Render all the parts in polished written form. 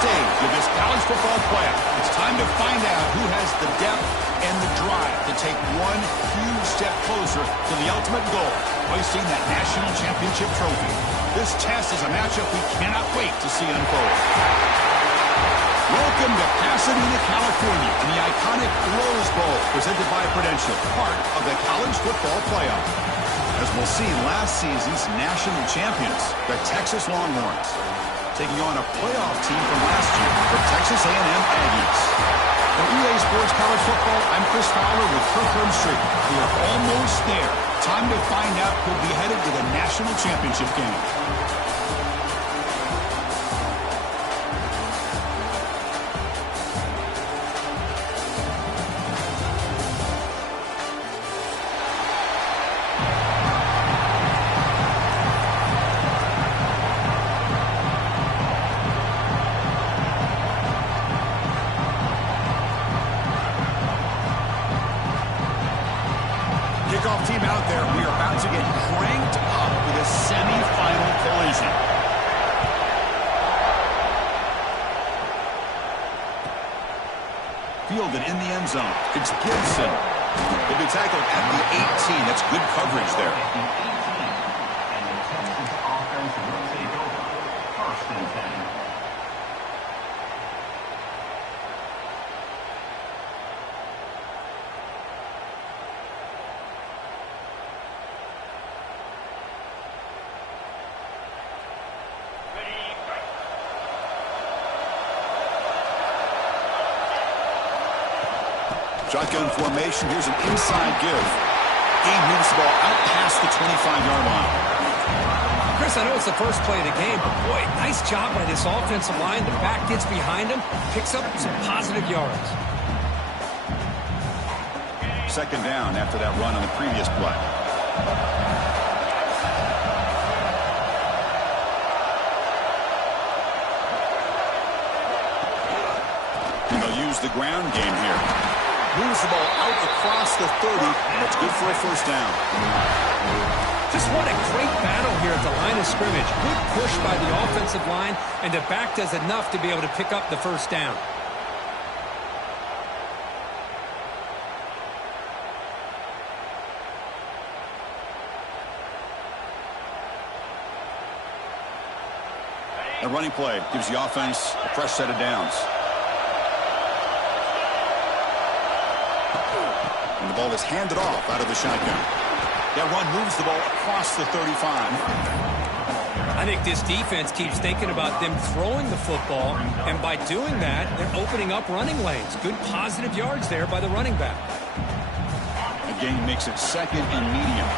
stage of this college football playoff. It's time to find out who has the depth and the drive to take one huge step closer to the ultimate goal, hoisting that national championship trophy. This test is a matchup we cannot wait to see unfold. Welcome to Pasadena, California, in the iconic Rose Bowl, presented by Prudential, part of the college football playoff. As we'll see, last season's national champions, the Texas Longhorns, taking on a playoff team from last year, the Texas A&M Aggies. For EA Sports College Football, I'm Chris Fowler with Kirk Herbstreit. We are almost there. Time to find out who'll be headed to the national championship game. Kickoff team out there. We are about to get cranked up with a semi-final collision. Fielded in the end zone. It's Gibson. He'll be tackled at the 18. That's good coverage there. And the Texas offense will take over. First and 10. Shotgun formation. Here's an inside give. He moves the ball out past the 25-yard line. Chris, I know it's the first play of the game, but boy, nice job by this offensive line. The back gets behind him, picks up some positive yards. Second down after that run on the previous play. And they'll use the ground game here. Moves the ball out across the 30, and it's good for a first down. Just what a great battle here at the line of scrimmage. Good push by the offensive line, and the back does enough to be able to pick up the first down. A running play gives the offense a fresh set of downs. And the ball is handed off out of the shotgun. That run moves the ball across the 35. I think this defense keeps thinking about them throwing the football, and by doing that, they're opening up running lanes. Good positive yards there by the running back. The game makes it second and medium.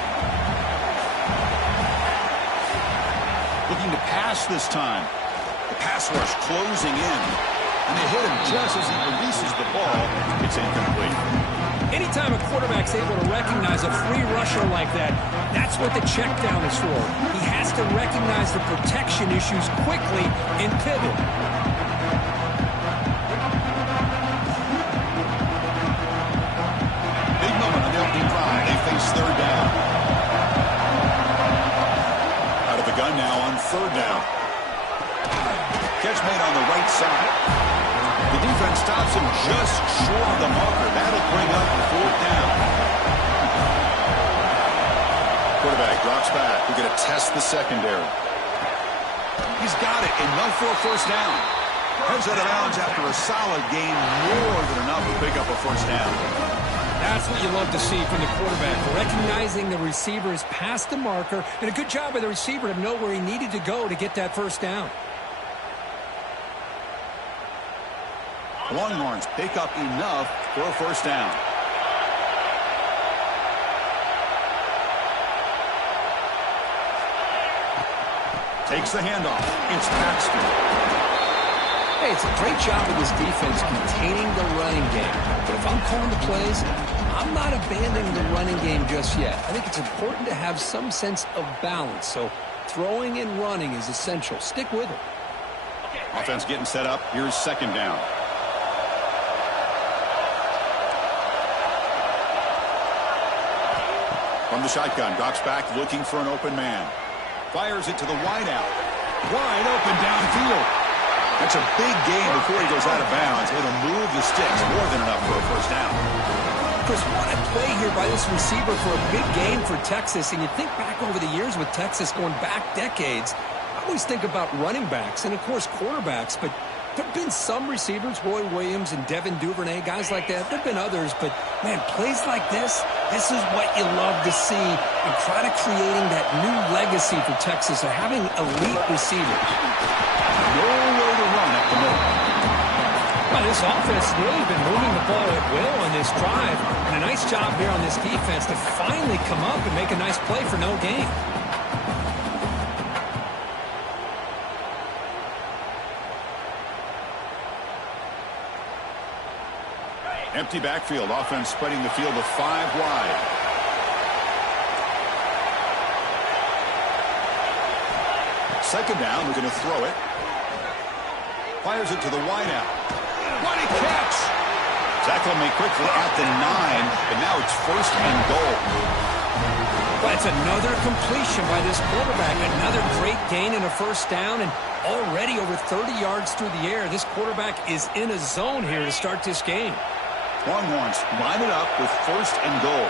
Looking to pass this time. The pass rush closing in. And they hit him just as he releases the ball. It's incomplete. Anytime a quarterback's able to recognize a free rusher like that, that's what the check down is for. He has to recognize the protection issues quickly and pivot. Big moment on the opening drive. They face third down. Out of the gun now on third down. Catch made on the right side. The defense stops him just short of the marker. That'll bring up fourth down. Quarterback drops back. We're going to test the secondary. He's got it. Enough for a first down. Heads out of bounds after a solid game. More than enough to pick up a first down. That's what you love to see from the quarterback. Recognizing the receiver is past the marker. And a good job by the receiver to know where he needed to go to get that first down. The Longhorns pick up enough for a first down. Takes the handoff. It's Baxter. Hey, it's a great job of this defense containing the running game. But if I'm calling the plays, I'm not abandoning the running game just yet. I think it's important to have some sense of balance. So throwing and running is essential. Stick with it. Offense getting set up. Here's second down. From the shotgun, drops back looking for an open man. Fires it to the wideout. Wide open downfield. That's a big gain before he goes out of bounds. It'll move the sticks more than enough for a first down. Chris, what a play here by this receiver for a big game for Texas. And you think back over the years with Texas going back decades, I always think about running backs and, of course, quarterbacks. But there have been some receivers, Roy Williams and Devin Duvernay, guys like that. There have been others. But, man, plays like this is what you love to see. And try to creating that new legacy for Texas of having elite receivers. Nowhere to run up the middle. Well, this offense has really been moving the ball at will on this drive. And a nice job here on this defense to finally come up and make a nice play for no gain. Empty backfield. Offense spreading the field to 5 wide. Second down. We're going to throw it. Fires it to the wideout. What a catch! Tackle made quickly at the 9, and now it's first and goal. Well, it's another completion by this quarterback. Another great gain in a first down, and already over 30 yards through the air. This quarterback is in a zone here to start this game. Longhorns line it up with first and goal.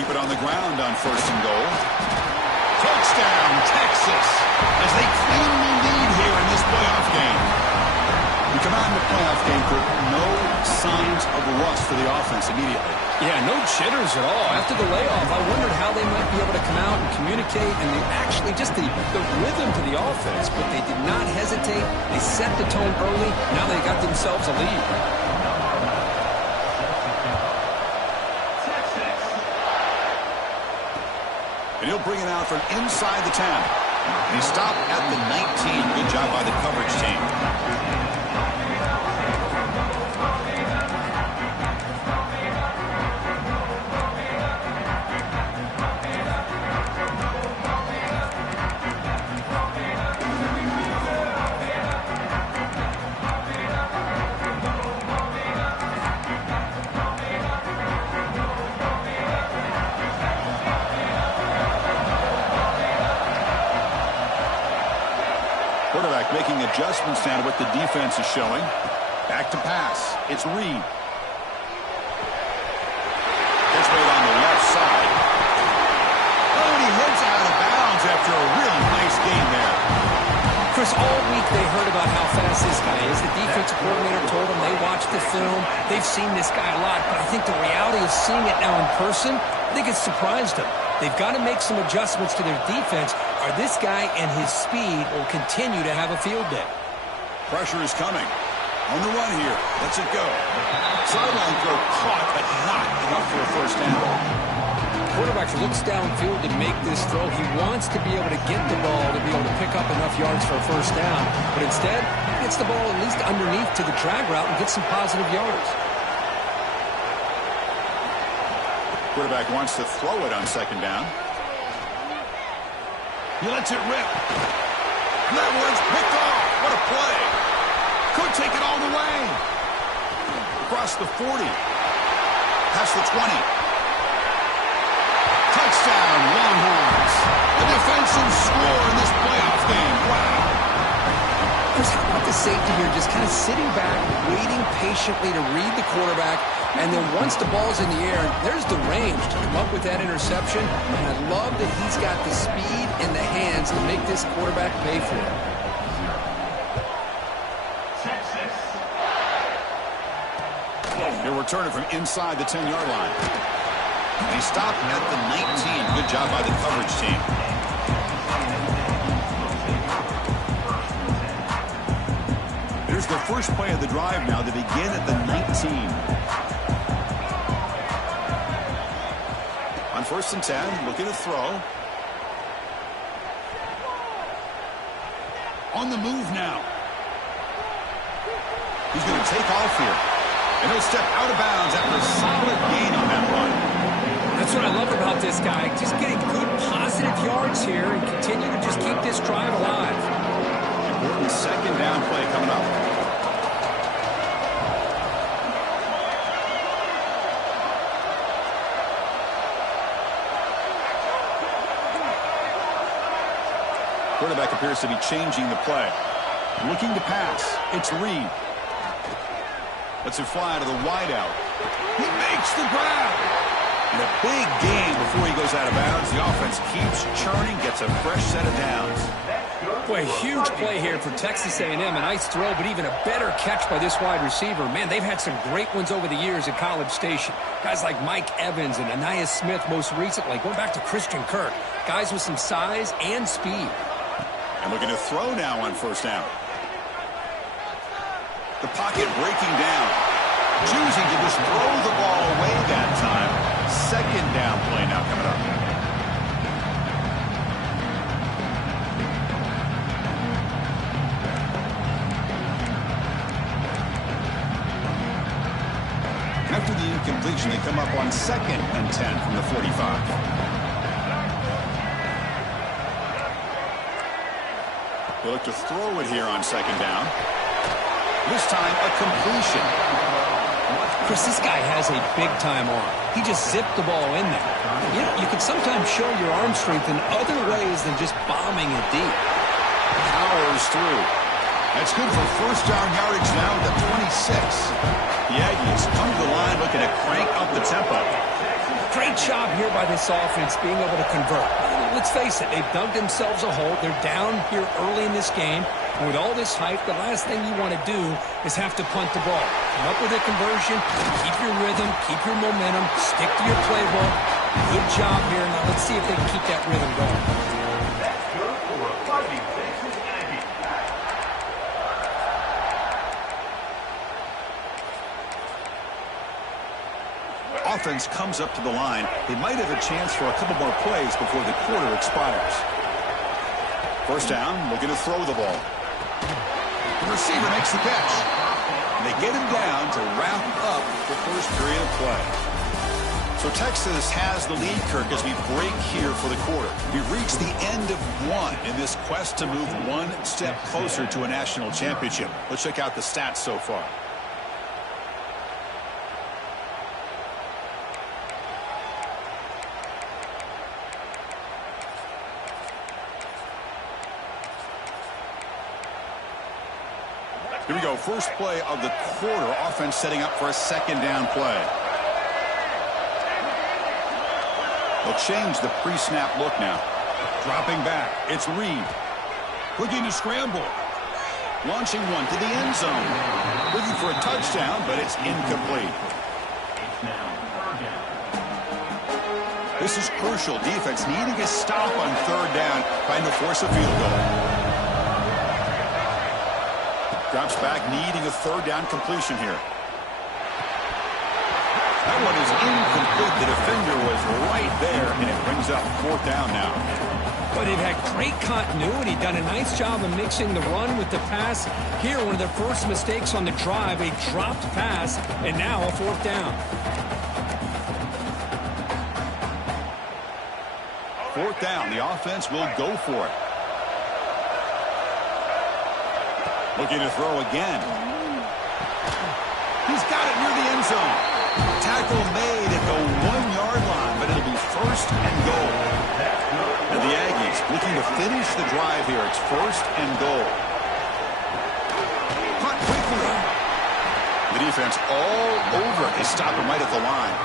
Keep it on the ground on first and goal. Touchdown, Texas, as they claim the lead here in this playoff game. We come out in the playoff game for no signs of rust for the offense immediately. Yeah, no jitters at all. After the layoff, I wondered how they might be able to come out and communicate and actually just the rhythm to the offense, but they did not hesitate. They set the tone early. Now they got themselves a lead. And he'll bring it out from inside the 10. He stopped at the 19. Good job by the coverage team. Quarterback making adjustments now to what the defense is showing. Back to pass. It's Reed. Gets made on the left side. Oh, and he heads out of bounds after a really nice game there. Chris, all week they heard about how fast this guy is. The defensive coordinator told them they watched the film. They've seen this guy a lot, but I think the reality of seeing it now in person, I think it's surprised them. They've got to make some adjustments to their defense, or this guy and his speed will continue to have a field day. Pressure is coming. On the run here. Lets it go. Sideline throw caught, but not enough for a first down. Quarterback looks downfield to make this throw. He wants to be able to get the ball to be able to pick up enough yards for a first down, but instead, he gets the ball at least underneath to the drag route and gets some positive yards. Quarterback wants to throw it on second down. He lets it rip. And that one's picked off. What a play. Could take it all the way. Across the 40. Past the 20. Touchdown, Longhorns. A defensive score in this playoff game. Wow. Chris, how about the safety here just kind of sitting back, waiting patiently to read the quarterback, and then once the ball's in the air, there's the range to come up with that interception, and I love that he's got the speed and the hands to make this quarterback pay for it. He'll return it from inside the 10-yard line. He stopped at the 19. Good job by the coverage team. Here's the first play of the drive now to begin at the 19. On first and 10, looking to throw. On the move now. He's going to take off here. And he'll step out of bounds after a solid gain on that run. That's what I love about this guy. Just getting good, positive yards here and continue to just keep this drive alive. Important second down play coming up. Quarterback appears to be changing the play. Looking to pass. It's Reed. Lets it fly to the wideout. He makes the grab. And a big gain before he goes out of bounds. The offense keeps churning, gets a fresh set of downs. Boy, huge play here for Texas A&M. A nice throw, but even a better catch by this wide receiver. Man, they've had some great ones over the years at College Station. Guys like Mike Evans and Anais Smith most recently. Going back to Christian Kirk. Guys with some size and speed. And looking to throw now on first down. The pocket breaking down. Choosing to just throw the ball away that time. Second down play now coming up. After the incompletion, they come up on 2nd and 10 from the 45. They look to throw it here on 2nd down. This time, a completion. Chris, this guy has a big-time arm. He just zipped the ball in there. You can sometimes show your arm strength in other ways than just bombing it deep. Powers through. That's good for first down yardage now at the 26. The Aggies come to the line looking to crank up the tempo. Great job here by this offense being able to convert. Let's face it, they've dug themselves a hole. They're down here early in this game. And with all this hype, the last thing you want to do is have to punt the ball. Come up with a conversion, keep your rhythm, keep your momentum, stick to your playbook. Good job here. Now let's see if they can keep that rhythm going. That's good for a fighting Texas Aggie. Offense comes up to the line. They might have a chance for a couple more plays before the quarter expires. First down, looking to throw the ball. The receiver makes the catch. And they get him down to wrap up the first period of play. So Texas has the lead, Kirk, as we break here for the quarter. We've reached the end of one in this quest to move one step closer to a national championship. Let's check out the stats so far. Here we go. First play of the quarter. Offense setting up for a second down play. They'll change the pre-snap look now. Dropping back. It's Reed. Looking to scramble. Launching one to the end zone. Looking for a touchdown, but it's incomplete. It's now 3rd down. This is crucial. Defense needing a stop on 3rd down, trying to force a field goal. Drops back, needing a 3rd down completion here. That one is incomplete. The defender was right there, and it brings up 4th down now. But they've had great continuity, done a nice job of mixing the run with the pass. Here, one of their first mistakes on the drive, a dropped pass, and now a 4th down. 4th down, the offense will go for it. Looking to throw again. He's got it near the end zone. Tackle made at the 1-yard line, but it'll be 1st and goal. And the Aggies looking to finish the drive here. It's 1st and goal. Caught quickly. The defense all over it. They stop him right at the line.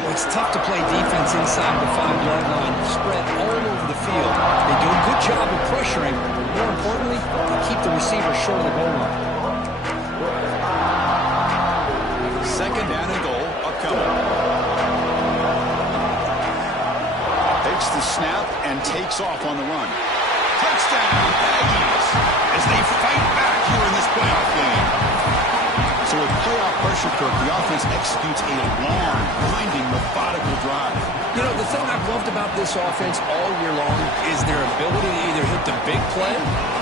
Well, it's tough to play defense inside the 5-yard line, spread all over the field. They do a good job of pressuring. More importantly, they keep the receiver short of the goal line. 2nd down and goal upcoming. Takes the snap and takes off on the run. Touchdown, Aggies, as they fight back here in this playoff game. So with playoff pressure, Kirk, the offense executes a long, winding, methodical drive. You know, the thing I've loved about this offense all year long is their ability to either hit the big play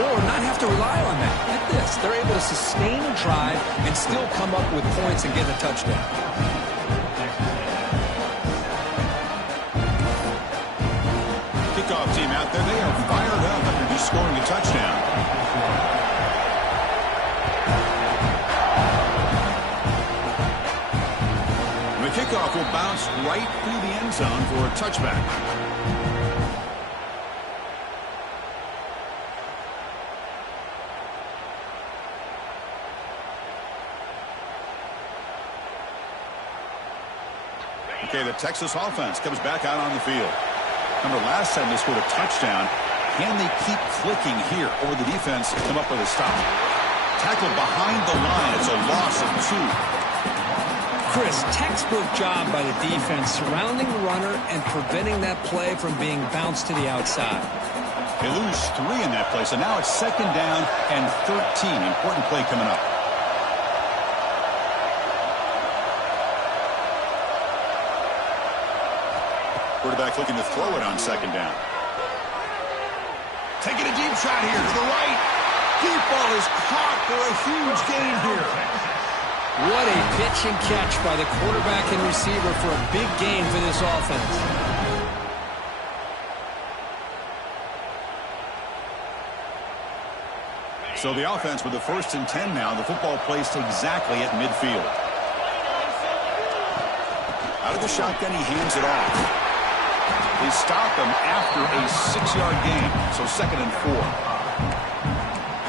or not have to rely on that. Like this, they're able to sustain a drive and still come up with points and get a touchdown. Kickoff team out there, they are fired up after just scoring a touchdown. Kickoff will bounce right through the end zone for a touchback. Okay, the Texas offense comes back out on the field. Remember, last time they scored a touchdown. Can they keep clicking here, or will the defense come up with a stop? Tackled behind the line. It's a loss of 2. Chris, textbook job by the defense surrounding the runner and preventing that play from being bounced to the outside. They lose 3 in that play, so now it's 2nd down and 13. Important play coming up. Quarterback looking to throw it on 2nd down. Taking a deep shot here to the right. Deep ball is caught for a huge gain here. What a pitch and catch by the quarterback and receiver for a big gain for this offense. So the offense with the 1st and 10 now. The football placed exactly at midfield. Out of the shotgun, he hands it off. They stop him after a 6-yard gain, so 2nd and 4.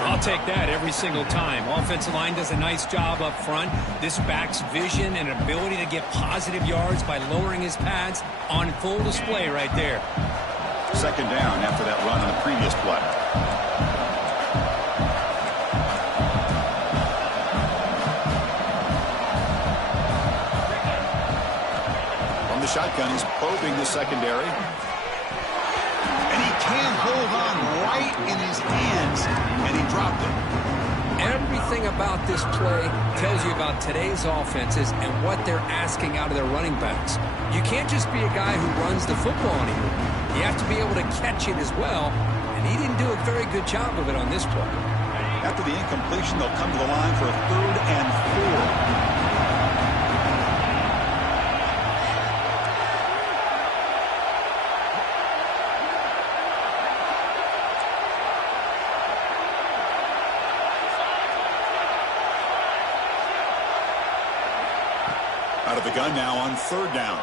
I'll take that every single time. Offensive line does a nice job up front. This back's vision and ability to get positive yards by lowering his pads on full display right there. 2nd down after that run on the previous play. The shotgun, he's probing the secondary. And he can't hold on right in his hands, and he dropped it. Everything about this play tells you about today's offenses and what they're asking out of their running backs. You can't just be a guy who runs the football anymore. You have to be able to catch it as well, and he didn't do a very good job of it on this play. After the incompletion, they'll come to the line for a 3rd and 4. Out of the gun now on 3rd down.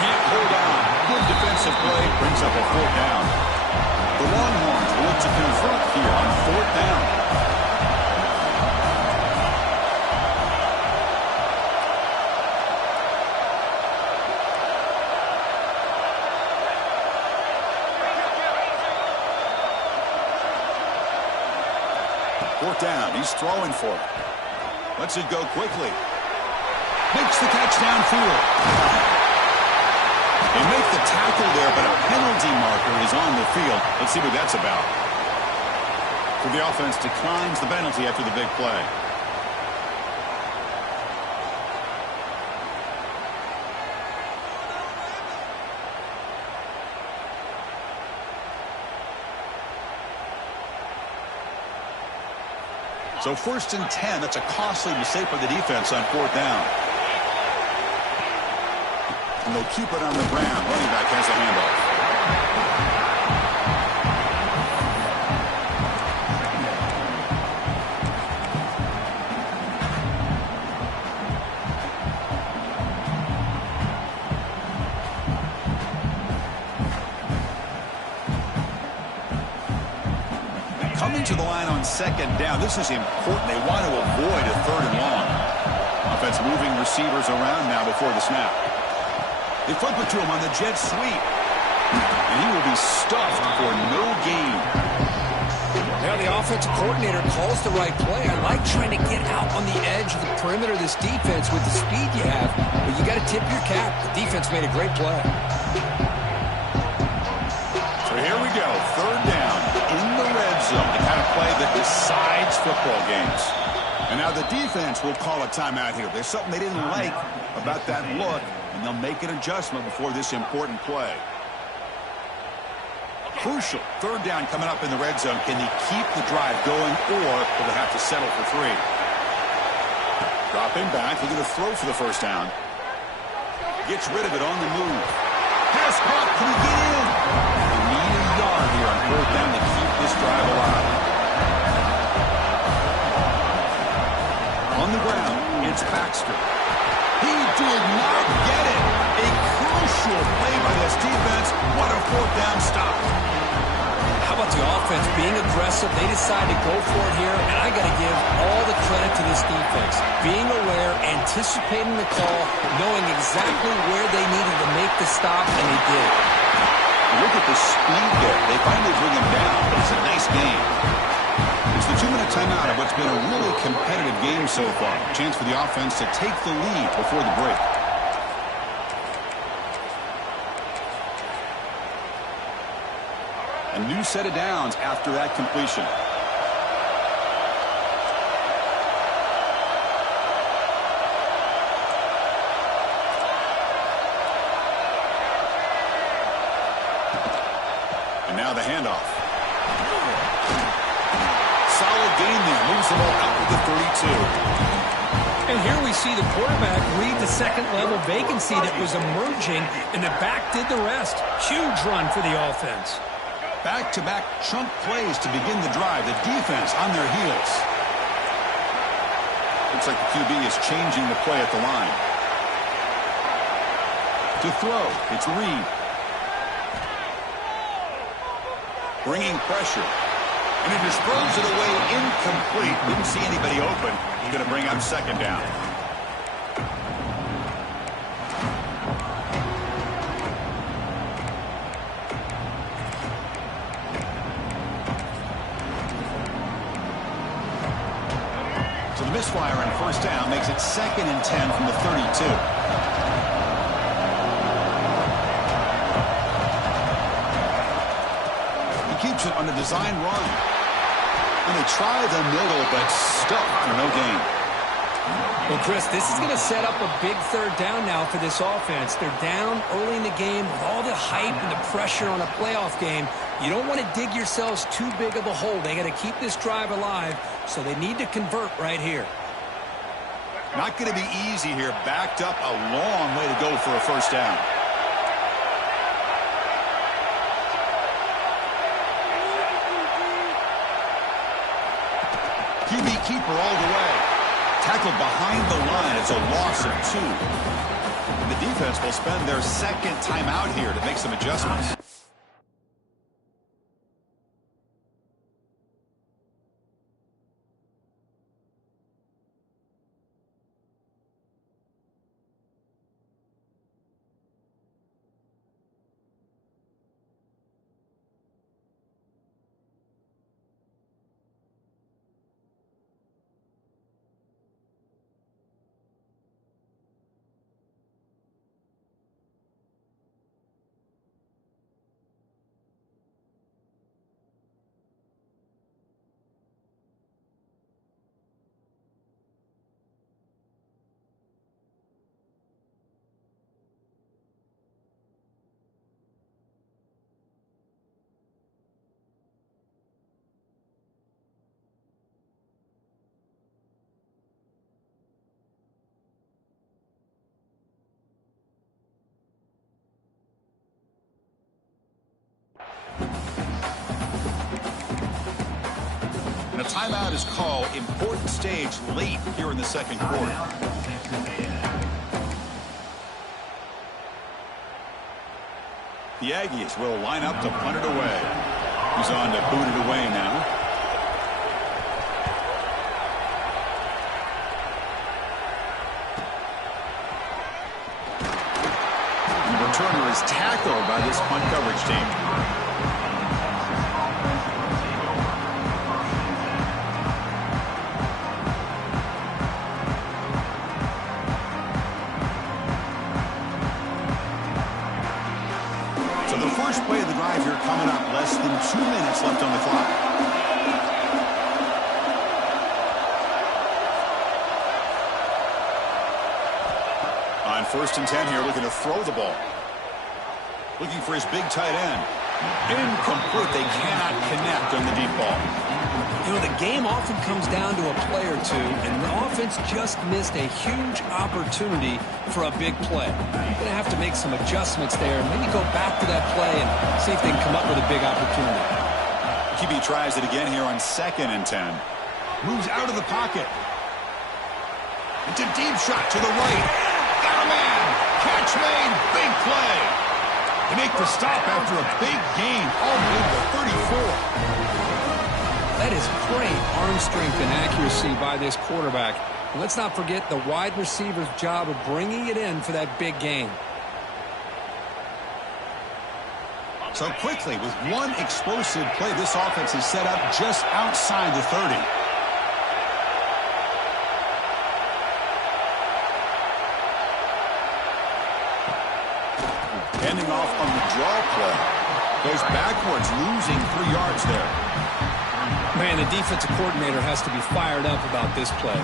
Can't hold on. Good defensive play. Brings up a 4th down. The Longhorns will look to convert here on 4th down. Fourth down. He's throwing for it. Lets it go quickly. Makes the catch downfield. They make the tackle there, but a penalty marker is on the field. Let's see what that's about. So the offense declines the penalty after the big play. So 1st and 10, that's a costly mistake by the defense on 4th down. And they'll keep it on the ground. Running back has a handoff. Coming to the line on 2nd down. This is important. They want to avoid a 3rd and long. Offense moving receivers around now before the snap. They flip it to him on the jet sweep. And he will be stuffed for no gain. Now the offensive coordinator calls the right play. I like trying to get out on the edge of the perimeter of this defense with the speed you have. But you got to tip your cap. The defense made a great play. So here we go. 3rd down in the red zone. The kind of play that decides football games. And now the defense will call a timeout here. There's something they didn't like about that look. And they'll make an adjustment before this important play. Crucial 3rd down coming up in the red zone. Can he keep the drive going, or will they have to settle for 3? Dropping back, looking to throw for the 1st down. Gets rid of it on the move. Pass caught, can he get in? They need a yard here on 4th down to keep this drive alive. On the ground, it's Baxter. He did not get it. A crucial play by this defense. What a 4th down stop. How about the offense being aggressive aggressive. They decide to go for it here, and I got to give all the credit to this defense. Being aware, anticipating the call, knowing exactly where they needed to make the stop, and they did. Look at the speed there. They finally bring him down, but it's a nice game. It's the 2-minute timeout of what's been a really competitive game so far. Chance for the offense to take the lead before the break. A new set of downs after that completion. And now the handoff. Solid gain there. Moves the ball out to the 32. And here we see the quarterback read the second-level vacancy that was emerging, and the back did the rest. Huge run for the offense. Back-to-back chunk plays to begin the drive. The defense on their heels. Looks like the QB is changing the play at the line. To throw, it's Reed. Bringing pressure. And he just throws it away incomplete. Didn't see anybody open. He's going to bring up second down. So the misfire on first down makes it 2nd and 10 from the 32. Keeps it on a design run. And they try the middle, but stuck for no gain. Well, Chris, this is going to set up a big third down now for this offense. They're down early in the game with all the hype and the pressure on a playoff game. You don't want to dig yourselves too big of a hole. They got to keep this drive alive, so they need to convert right here. Not going to be easy here. Backed up a long way to go for a first down. QB keeper all the way. Tackled behind the line. It's a loss of 2. And the defense will spend their second timeout here to make some adjustments. And a timeout is called. Important stage late here in the second quarter. The Aggies will line up to punt it away. He's on to boot it away now. The returner is tackled by this punt coverage team. First play of the drive here coming up. Less than 2 minutes left on the clock. On 1st and 10 here, looking to throw the ball. Looking for his big tight end. Incomplete. They cannot connect on the deep ball. You know, the game often comes down to a play or two, and the offense just missed a huge opportunity for a big play. You're going to have to make some adjustments there, and maybe go back to that play and see if they can come up with a big opportunity. QB tries it again here on 2nd and 10. Moves out of the pocket. It's a deep shot to the right. Got a man. Catch made. Big play. They make the stop after a big gain all the way to the 34. That is great arm strength and accuracy by this quarterback. And let's not forget the wide receiver's job of bringing it in for that big gain. So quickly, with one explosive play, this offense is set up just outside the 30. Ending off on the draw play. Goes backwards, losing 3 yards there. Man, the defensive coordinator has to be fired up about this play.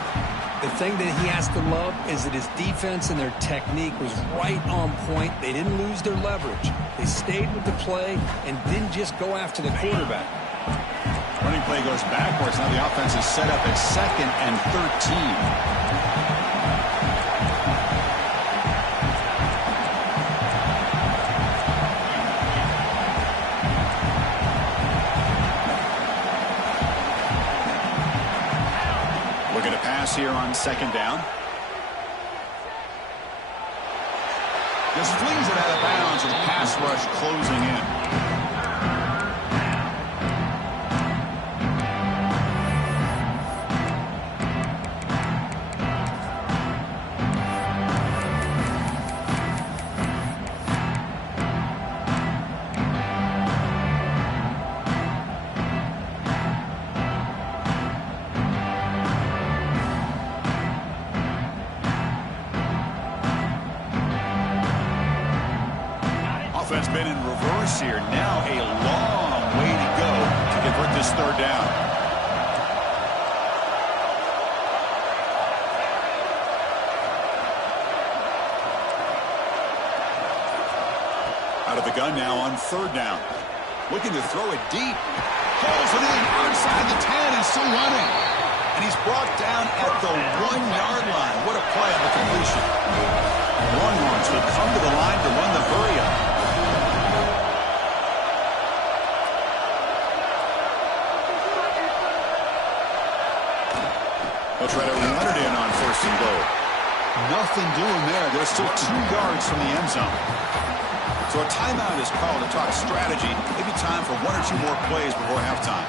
The thing that he has to love is that his defense and their technique was right on point. They didn't lose their leverage. They stayed with the play and didn't just go after the quarterback. Running play goes backwards. Now the offense is set up at 2nd and 13. Here on 2nd down. Just flings it out of bounds and pass rush closing in. Offense been in reverse here. Now a long way to go to convert this 3rd down. Out of the gun now on 3rd down. Looking to throw it deep. Pulls it in outside the 10 and still running. And he's brought down at the 1-yard line. What a play on the completion. Longhorns will come to the line to run the hurry-up. They'll try to run it in on 1st and goal. Nothing doing there. They're still 2 yards from the end zone. So a timeout is called to talk strategy. Maybe time for 1 or 2 more plays before halftime.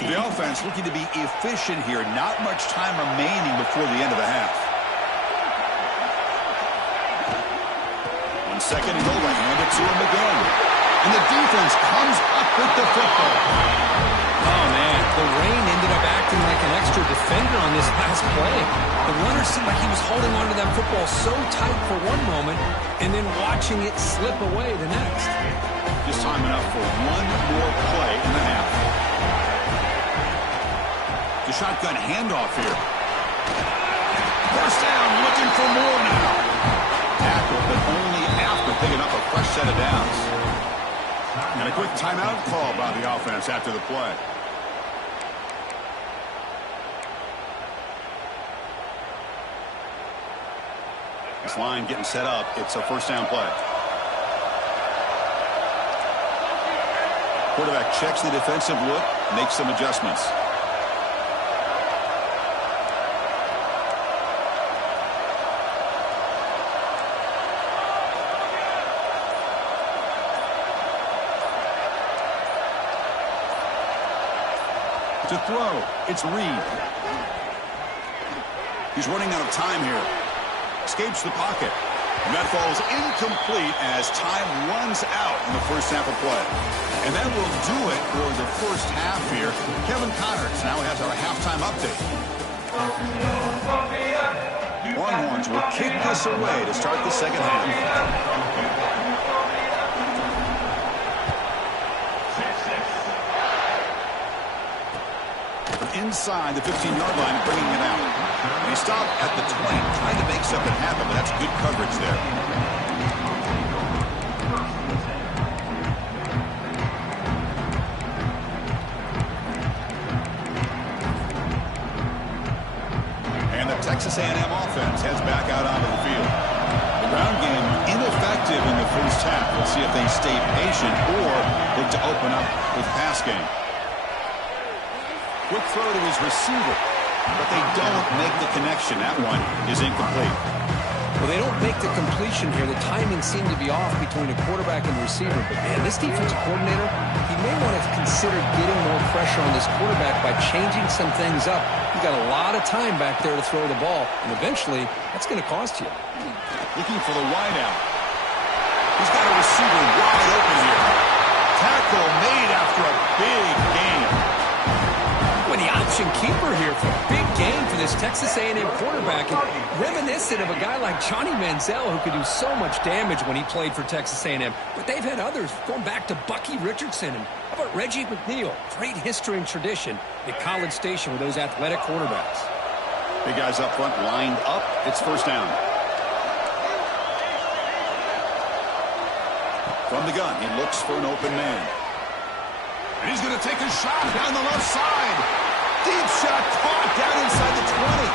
So the offense looking to be efficient here. Not much time remaining before the end of the half. 2nd and goal, they hand it to him again. And the defense comes up with the football. Oh, man, the rain ended up acting like an extra defender on this last play. The runner seemed like he was holding onto that football so tight for one moment and then watching it slip away the next. Just time enough for 1 more play in the half. The shotgun handoff here. 1st down, looking for more now. Tackle, but only after picking up a fresh set of downs. And a quick timeout call by the offense after the play. This line getting set up. It's a 1st down play. Quarterback checks the defensive look, makes some adjustments. To throw, it's Reed. He's running out of time here. Escapes the pocket. And that falls incomplete as time runs out in the 1st sample play. And that will do it for the 1st half here. Kevin Connors now has our halftime update. Longhorns will kick this away to start the 2nd half. Inside the 15-yard line, bringing it out. And he stopped at the 20, trying to make something happen, but that's good coverage there. And the Texas A&M offense heads back out onto the field. The ground game ineffective in the 1st half. Let's see if they stay patient or look to open up with pass game. Quick throw to his receiver. but they don't make the connection. That one is incomplete. Well, they don't make the completion here. The timing seemed to be off between a quarterback and receiver. But, man, this defensive coordinator, he may want to consider getting more pressure on this quarterback by changing some things up. You got a lot of time back there to throw the ball, and eventually that's going to cost you. Looking for the wide out. He's got a receiver wide open here. Tackle made after a big gain. With the option keeper here for a big game for this Texas A&M quarterback, and reminiscent of a guy like Johnny Manziel who could do so much damage when he played for Texas A&M. But they've had others going back to Bucky Richardson. And how about Reggie McNeil? Great history and tradition at College Station with those athletic quarterbacks. Big guys up front lined up. It's first down. From the gun, he looks for an open man. And he's going to take a shot down the left side. Deep shot caught down inside the 20.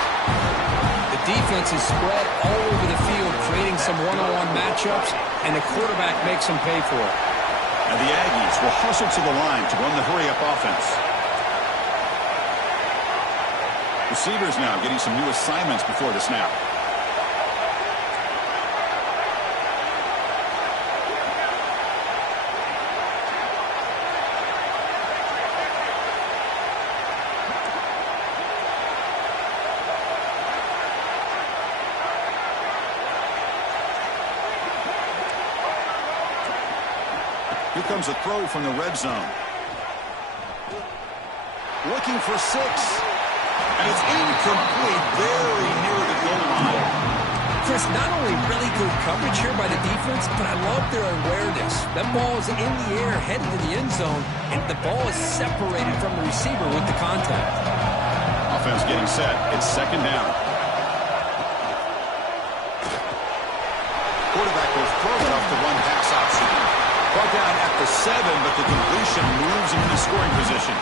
The defense is spread all over the field, creating some one-on-one matchups, and the quarterback makes them pay for it. And the Aggies will hustle to the line to run the hurry-up offense. Receivers now getting some new assignments before the snap. Here comes a throw from the red zone. Looking for 6. And it's incomplete, very near the goal line. Chris, not only really good coverage here by the defense, but I love their awareness. That ball is in the air, headed to the end zone, and the ball is separated from the receiver with the contact. Offense getting set. It's second down. Quarterback will throw it off the one-pass option. Brought down at the 7, but the completion moves him into scoring position.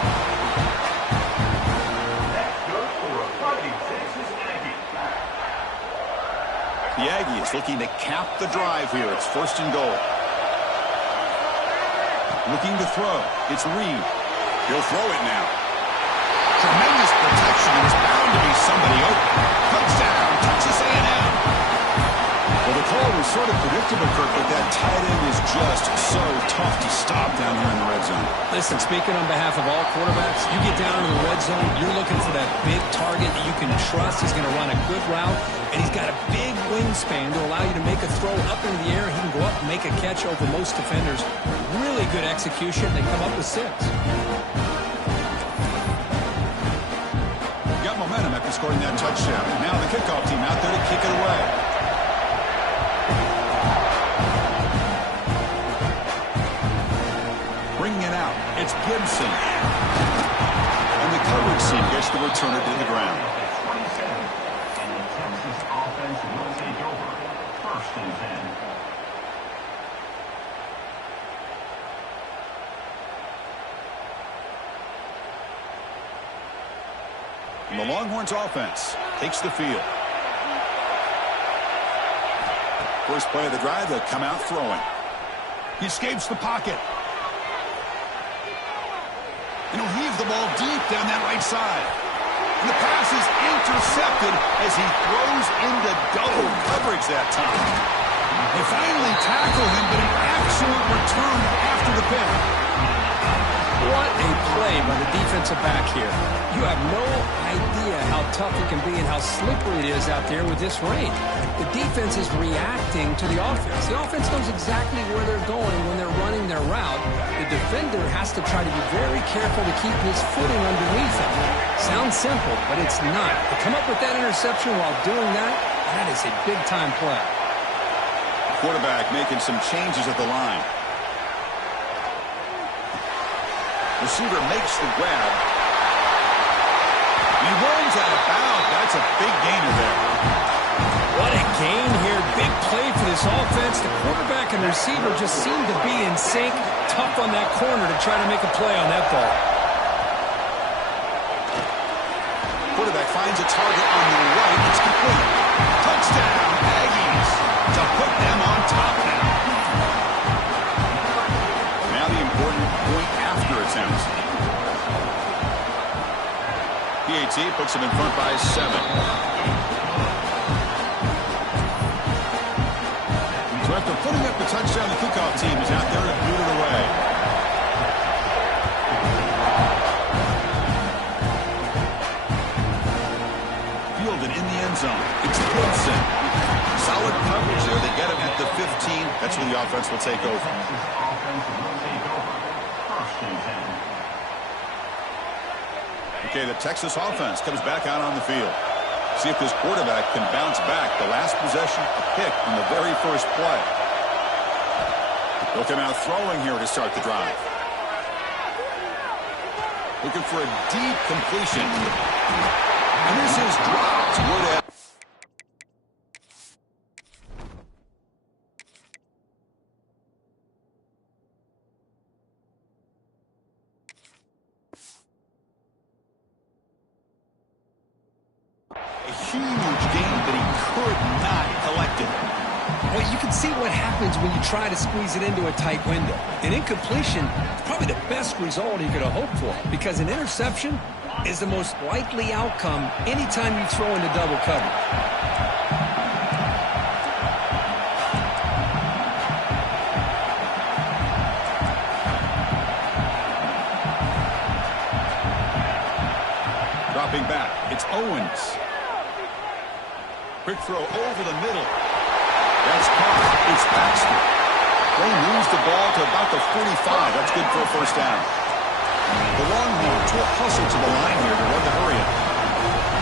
The Aggies looking to cap the drive here. It's first and goal. Looking to throw. It's Reed. He'll throw it now. Tremendous protection. There's bound to be somebody open. Touchdown, Texas A&M. Well, the call was sort of predictable, Kirk, but that tight end is just so tough to stop down here in the red zone. Listen, speaking on behalf of all quarterbacks, you get down in the red zone, you're looking for that big target that you can trust. He's going to run a good route, and he's got a big wingspan to allow you to make a throw up into the air. He can go up and make a catch over most defenders. Really good execution. They come up with 6. Got momentum after scoring that touchdown. Now the kickoff team out there to kick it away. Bringing it out, it's Gibson. And the coverage team gets the returner to the ground. And the Texas offense will take over. First and 10. And the Longhorns offense takes the field. First play of the drive, they'll come out throwing. He escapes the pocket. And he'll heave the ball deep down that right side. And the pass is intercepted as he throws into double coverage that time. They finally tackle him, but an excellent return after the pick. What a play by the defensive back here. You have no idea how tough it can be and how slippery it is out there with this rain. The defense is reacting to the offense. The offense knows exactly where they're going when they're running their route. The defender has to try to be very careful to keep his footing underneath him. Sounds simple, but it's not. To come up with that interception while doing that, that is a big-time play. Quarterback making some changes at the line. Receiver makes the grab. He runs out of bounds. That's a big gainer there. What a gain here. Big play for this offense. The quarterback and receiver just seem to be in sync. Tough on that corner to try to make a play on that ball. Quarterback finds a target on the right. It's complete. Touchdown, Aggies, to put them on top now. Now the important point after attempts. PAT puts him in front by 7. So after putting up the touchdown, the kickoff team is out there to boot it away. Fielded in the end zone. It's Wilson. Solid coverage there. They get him at the 15. That's when the offense will take over. Okay, the Texas offense comes back out on the field. See if this quarterback can bounce back. The last possession, a pick on the very first play. Looking out throwing here to start the drive. Looking for a deep completion. And this is dropped. Wood. Huge game that he could not collect it. Well, you can see what happens when you try to squeeze it into a tight window. An incompletion is probably the best result he could have hoped for, because an interception is the most likely outcome anytime you throw into double coverage. Dropping back, it's Owens. Quick throw over the middle. That's caught. It's Baxter. They moves the ball to about the 45. That's good for a first down. The Longhorns will hustle to the line here to run the hurry up.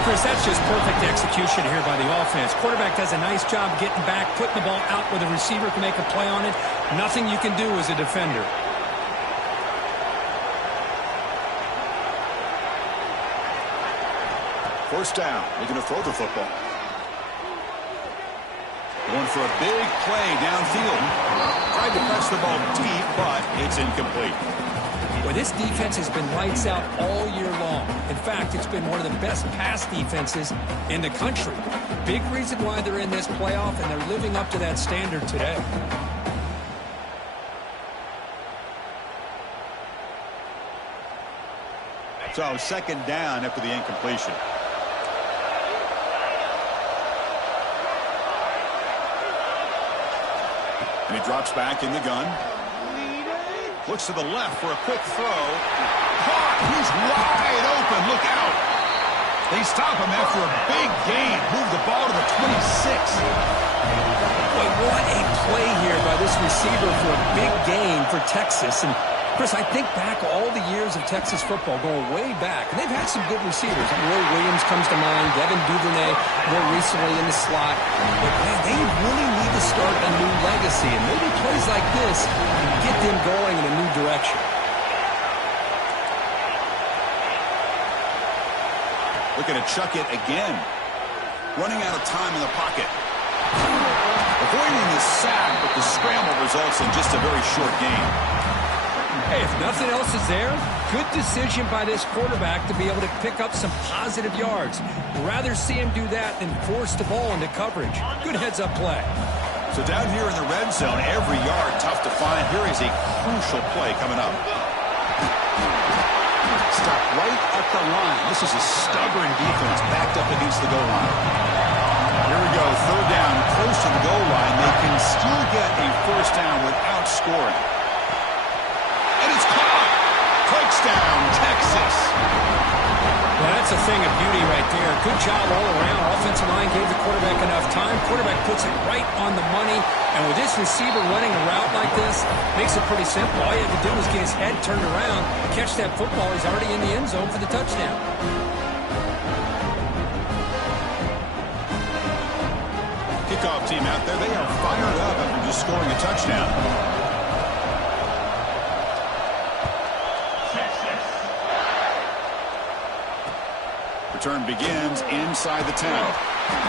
Chris, that's just perfect execution here by the offense. Quarterback does a nice job getting back, putting the ball out where the receiver can make a play on it. Nothing you can do as a defender. First down. Looking to throw the football. Going for a big play downfield. Tried to press the ball deep, but it's incomplete. Well, this defense has been lights out all year long. In fact, it's been one of the best pass defenses in the country. Big reason why they're in this playoff, and they're living up to that standard today. So second down after the incompletion. And he drops back in the gun. Looks to the left for a quick throw. Caught! He's wide open. Look out! They stop him after a big gain. Move the ball to the 26. Boy, what a play here by this receiver for a big gain for Texas. And Chris, I think back all the years of Texas football, going way back, and they've had some good receivers. Roy Williams comes to mind, Devin Duvernay more recently in the slot. But, man, they really need to start a new legacy, and maybe plays like this can get them going in a new direction. Looking to chuck it again. Running out of time in the pocket. Avoiding the sack, but the scramble results in just a very short gain. Hey, if nothing else is there, good decision by this quarterback to be able to pick up some positive yards. Rather see him do that than force the ball into coverage. Good heads-up play. So down here in the red zone, every yard tough to find. Here is a crucial play coming up. Stop right at the line. This is a stubborn defense backed up against the goal line. Here we go, third down, close to the goal line. They can still get a first down without scoring. And it's caught. Touchdown, Texas. Well, that's a thing of beauty right there. Good job all around. Offensive line gave the quarterback enough time. Quarterback puts it right on the money. And with this receiver running a route like this, makes it pretty simple. All you have to do is get his head turned around, catch that football. He's already in the end zone for the touchdown. Kickoff team out there, they are fired up after just scoring a touchdown. Return begins inside the 10.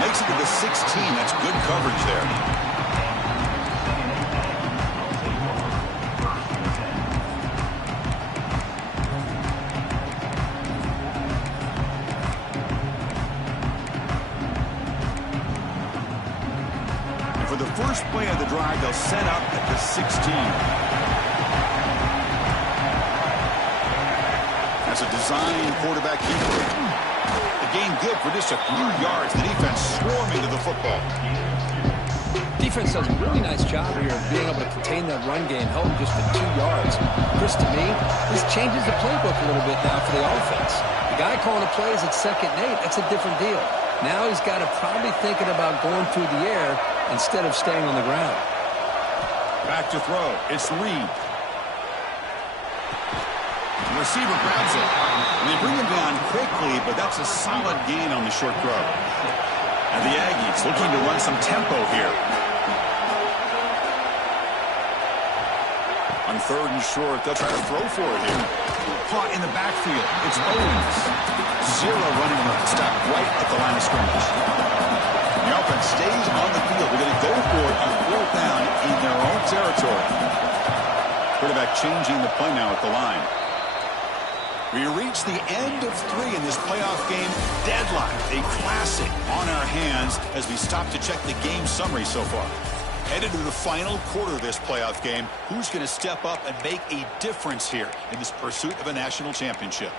Makes it to the 16. That's good coverage there. And for the first play of the drive, they'll set up at the 16. That's a design quarterback keeper. A gain good for just a few yards. The defense swarming to the football. Defense does a really nice job here of being able to contain that run game, held just for 2 yards. Chris, to me, this changes the playbook a little bit now for the offense. The guy calling the plays at 2nd and 8, that's a different deal. Now he's got to probably thinking about going through the air instead of staying on the ground. Back to throw. It's Reed. The receiver grabs it. And they bring him down quickly, but that's a solid gain on the short throw. And the Aggies looking to run some tempo here. On 3rd and short, they'll try to throw for it here. Caught in the backfield. It's Owens. 0 running room. Stop right at the line of scrimmage. The offense stays on the field. They're going to go for it on 4th down in their own territory. Quarterback changing the play now at the line. We reach the end of 3 in this playoff game. Deadline, a classic on our hands as we stop to check the game summary so far. Headed to the final quarter of this playoff game. Who's going to step up and make a difference here in this pursuit of a national championship?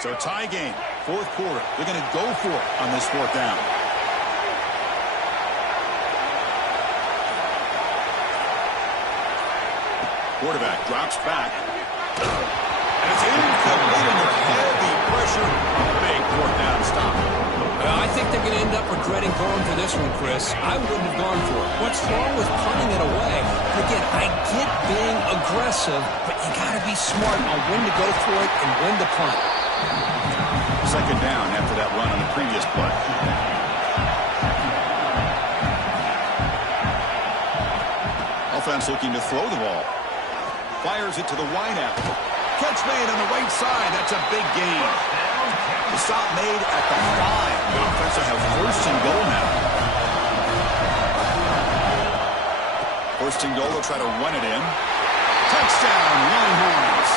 So tie game, 4th quarter. They're going to go for it on this 4th down. Quarterback drops back. And it's incomplete under heavy pressure. Big 4th down stop. I think they're going to end up regretting going for this one, Chris. I wouldn't have gone for it. What's wrong with punting it away? And again, I get being aggressive, but you got to be smart on when to go for it and when to punt. 2nd down after that run on the previous play. Offense looking to throw the ball. Fires it to the wideout. Catch made on the right side. That's a big gain. The stop made at the 5. The offense will have 1st and goal now. 1st and goal. They'll try to run it in. Touchdown, Longhorns.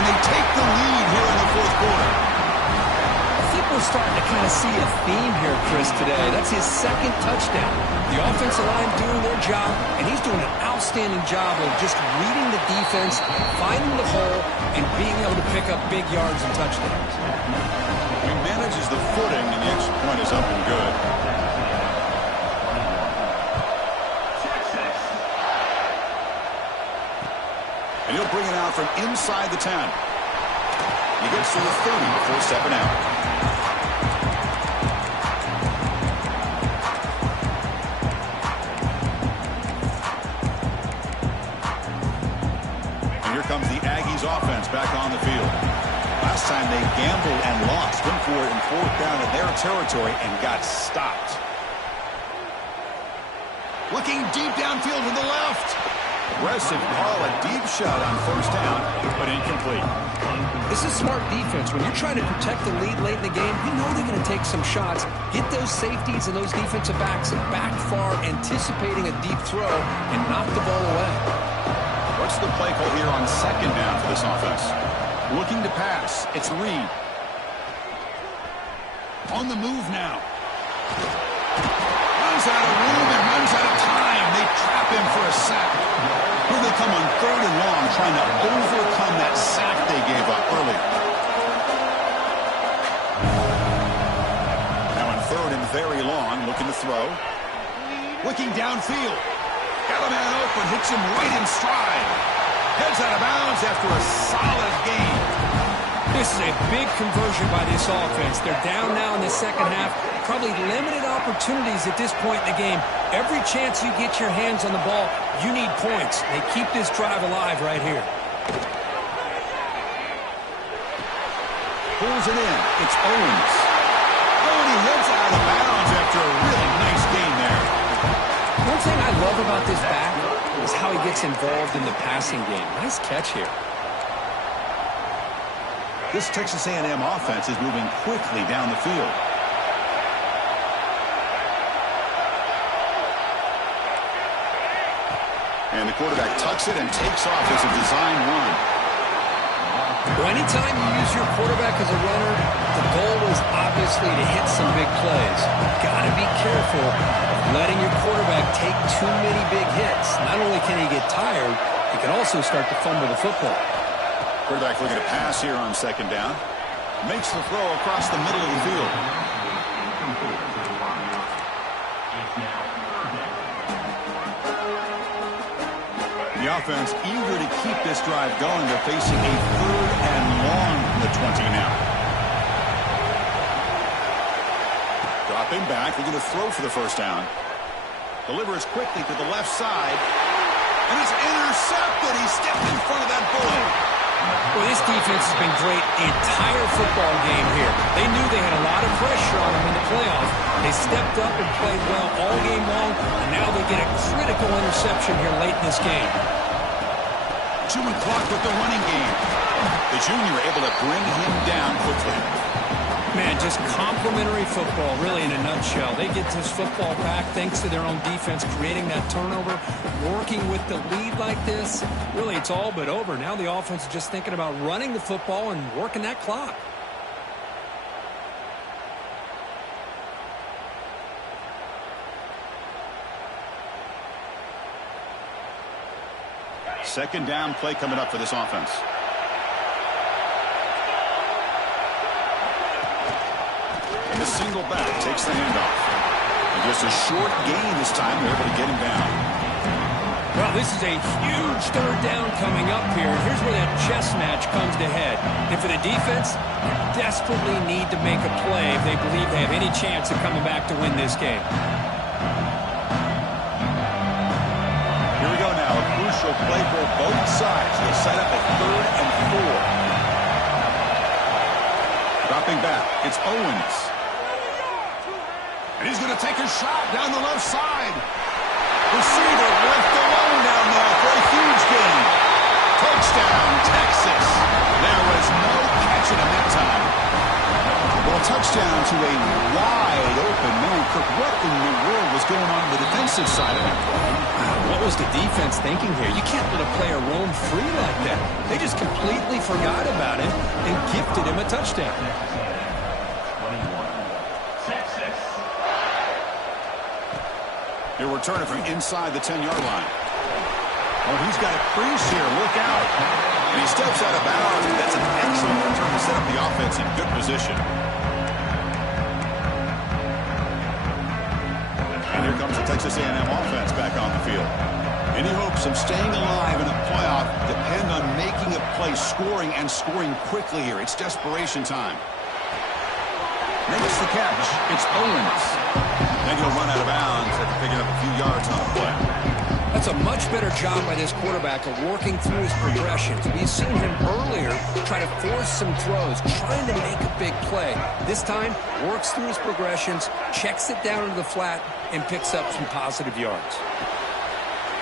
And they take the lead here in the 4th quarter. I think we're starting to kind of see a theme here, Chris, today. That's his 2nd touchdown. The offensive line doing their job, and he's doing an outstanding job of just reading the defense, finding the hole, and being able to pick up big yards and touchdowns. He manages the footing, and the extra point is up and good. And he'll bring it out from inside the 10. He gets to the 30 before stepping out. Comes the Aggies offense back on the field. Last time they gambled and lost. Went for it in 4th down in their territory and got stopped. Looking deep downfield to the left. Aggressive call, a deep shot on 1st down, but incomplete. This is smart defense. When you're trying to protect the lead late in the game, you know they're going to take some shots, get those safeties and those defensive backs back far, anticipating a deep throw, and knock the ball away. What's the play call here on 2nd down for this offense? Looking to pass. It's Reed. On the move now. Runs out of room and runs out of time. They trap him for a sack. Here they come on 3rd and long, trying to overcome that sack they gave up earlier. Now on 3rd and very long, looking to throw. Looking downfield. Got a man open, hits him right in stride. Heads out of bounds after a solid gain. This is a big conversion by this offense. They're down now in the 2nd half. Probably limited opportunities at this point in the game. Every chance you get your hands on the ball, you need points. They keep this drive alive right here. Pulls it in. It's Owens. Oh, and he heads out of bounds after a really nice gain there. One thing I love about this back is how he gets involved in the passing game. Nice catch here. This Texas A&M offense is moving quickly down the field. And the quarterback tucks it and takes off as a design run. Well, anytime you use your quarterback as a runner, the goal is obviously to hit some big plays. Got to be careful of letting your quarterback take too many big hits. Not only can he get tired, he can also start to fumble the football. Quarterback looking to pass here on second down. Makes the throw across the middle of the field. The offense eager to keep this drive going. They're facing a 3rd and long from the 20 now. Dropping back, looking to throw for the first down. Delivers quickly to the left side. And it's intercepted. He stepped in front of that bullet. Well, this defense has been great the entire football game here. They knew they had a lot of pressure on them in the playoffs. They stepped up and played well all game long, and now they get a critical interception here late in this game. Chewing clock with the running game. The junior able to bring him down quickly. Man, just complimentary football, really, in a nutshell. They get this football back thanks to their own defense, creating that turnover, working with the lead like this. Really, it's all but over. Now the offense is just thinking about running the football and working that clock. Second down play coming up for this offense. The single back takes the handoff. And just a short gain this time. They're able to get him down. Well, this is a huge 3rd down coming up here. Here's where that chess match comes to head. And for the defense, they desperately need to make a play if they believe they have any chance of coming back to win this game. Here we go now. A crucial play for both sides. They set up a 3rd and 4. Dropping back. It's Owens. And he's going to take a shot down the left side. Receiver left alone down there for a huge gain. Touchdown, Texas. There was no catching him that time. Well, touchdown to a wide open man. Kirk, what in the world was going on the defensive side of that play? What was the defense thinking here? You can't let a player roam free like that. They just completely forgot about him and gifted him a touchdown. He'll return it from inside the 10-yard line. Oh, he's got a crease here. Look out. And he steps out of bounds. That's an excellent return to set up the offense in good position. And here comes the Texas A&M offense back on the field. Any hopes of staying alive in a playoff depend on making a play, scoring, and scoring quickly here. It's desperation time. Makes the catch. It's Owens. Then he'll run out of bounds after picking up a few yards on the play. That's a much better job by this quarterback of working through his progressions. We've seen him earlier try to force some throws, trying to make a big play. This time, works through his progressions, checks it down into the flat, and picks up some positive yards.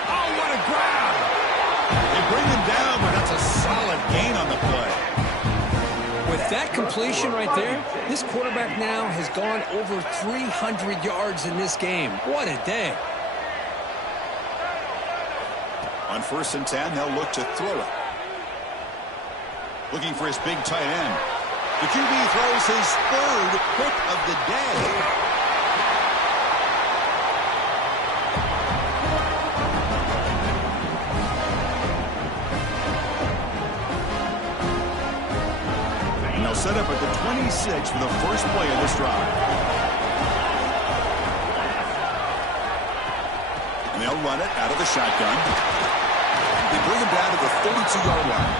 Oh, what a grab! They bring him down, but that's a solid gain on the play. With that completion right there, this quarterback now has gone over 300 yards in this game. What a day. On 1st and 10, they'll look to throw it. Looking for his big tight end. The QB throws his 3rd pick of the day. Set up at the 26 for the first play of this drive. And they'll run it out of the shotgun. They bring him down to the 32-yard line.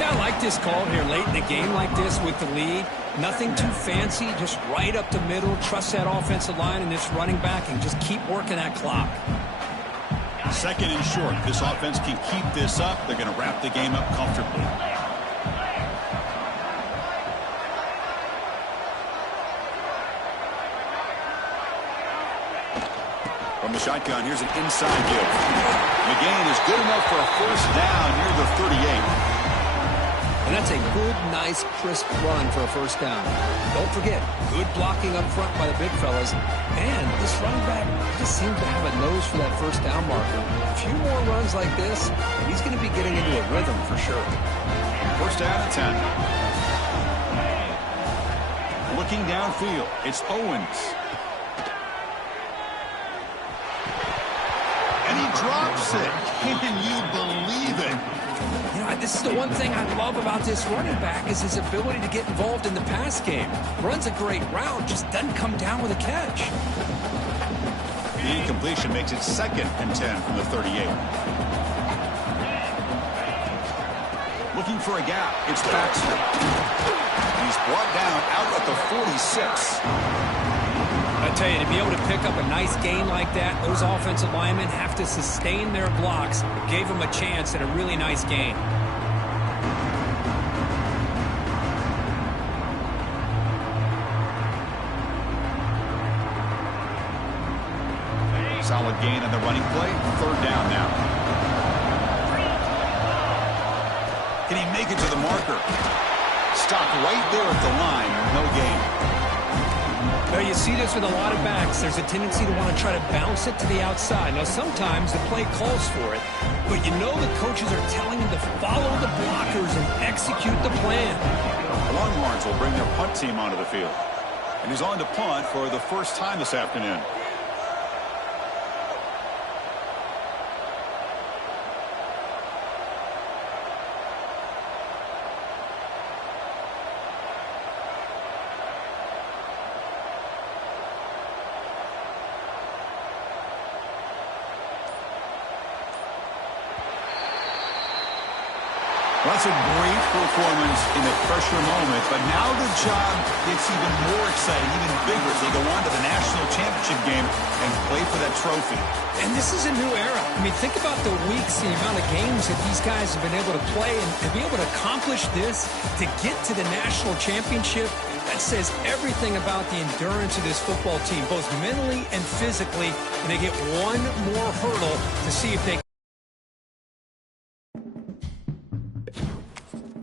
Yeah, I like this call here late in the game like this with the lead. Nothing too fancy, just right up the middle. Trust that offensive line and this running back and just keep working that clock. 2nd and short. This offense can keep this up. They're going to wrap the game up comfortably. From the shotgun, here's an inside give. The gain is good enough for a first down near the 38. And that's a good, nice, crisp run for a first down. Don't forget, good blocking up front by the big fellas. And this running back just seems to have a nose for that first down marker. A few more runs like this, and he's going to be getting into a rhythm for sure. First down and 10. Looking downfield, it's Owens. And he drops it. Can you believe it? You know, this is the one thing I love about this running back is his ability to get involved in the pass game. Runs a great route, just doesn't come down with a catch. The incompletion makes it 2nd and 10 from the 38. Looking for a gap. It's Baxter. He's brought down out at the 46. I tell you, to be able to pick up a nice gain like that, those offensive linemen have to sustain their blocks. It gave them a chance at a really nice gain. Solid gain on the running play. 3rd down now. Can he make it to the marker? Stopped right there at the line. No gain. Well, you see this with a lot of backs. There's a tendency to want to try to bounce it to the outside. Now, sometimes the play calls for it, but you know the coaches are telling them to follow the blockers and execute the plan. The Longhorns will bring their punt team onto the field. And he's on to punt for the first time this afternoon. Well, that's a great performance in the pressure moment, but now the job gets even more exciting, even bigger as they go on to the national championship game and play for that trophy. And this is a new era. I mean, think about the weeks, the amount of games that these guys have been able to play, and to be able to accomplish this, to get to the national championship, that says everything about the endurance of this football team, both mentally and physically, and they get one more hurdle to see if they